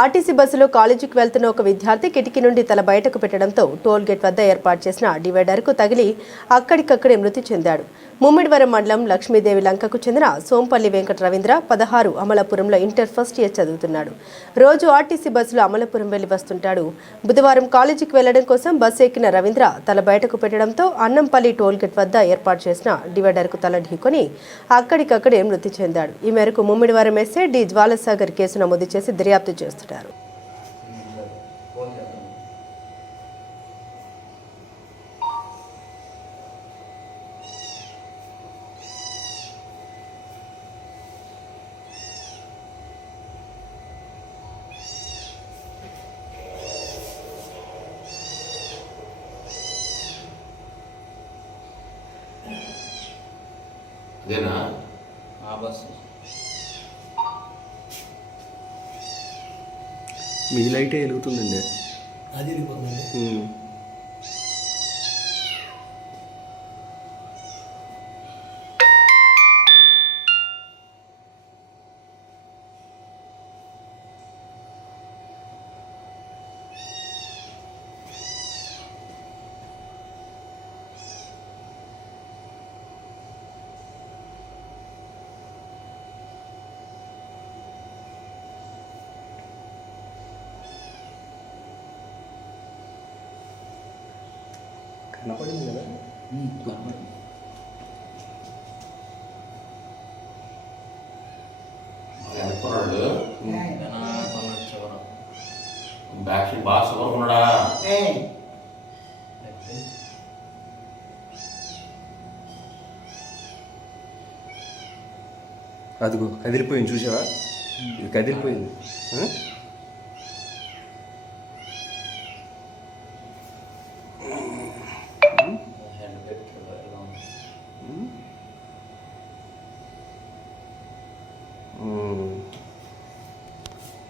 RTC బస్సులో కాలేజీకి వెళ్తున్న ఒక విద్యార్థి కిటికీ నుండి తల బయటకు పెట్టడంతో టోల్ గేట్ వద్ద ఏర్పాటు చేసిన డివైడర్కు తగిలి అక్కడికక్కడే మృతి చెందాడు. ముమ్మిడివరం మండలం లక్ష్మీదేవి లంకకు చెందిన సోంపల్లి వెంకట రవీంద్ర 16 అమలాపురంలో ఇంటర్ ఫస్ట్ ఇయర్ చదువుతున్నాడు. రోజు ఆర్టీసీ బస్సులో అమలాపురం వెళ్లి వస్తుంటాడు. బుధవారం కాలేజీకి వెళ్లడం కోసం బస్సు ఎక్కిన రవీంద్ర తల బయటకు పెట్టడంతో అన్నంపల్లి టోల్ గేట్ వద్ద ఏర్పాటు చేసిన డివైడర్కు తల ఢీకొని అక్కడికక్కడే మృతి చెందాడు. ఈ మేరకు ముమ్మిడివరం ఎస్ఐ డి జ్వాలసాగర్ కేసు నమోదు చేసి దర్యాప్తు చేస్తున్నారు. అదేనా ఆ బస్సు మీ లైటే వెలుగుతుందండి. అది వెళ్ళిపోతుందండి. కనపడింది కదా. కనపడింది. అనుకున్నాడు చివర బ్యాక్ సీట్ బాగా చదువుకున్నాడా. అదిగో కదిలిపోయింది, చూసావా? ఇది కదిలిపోయింది.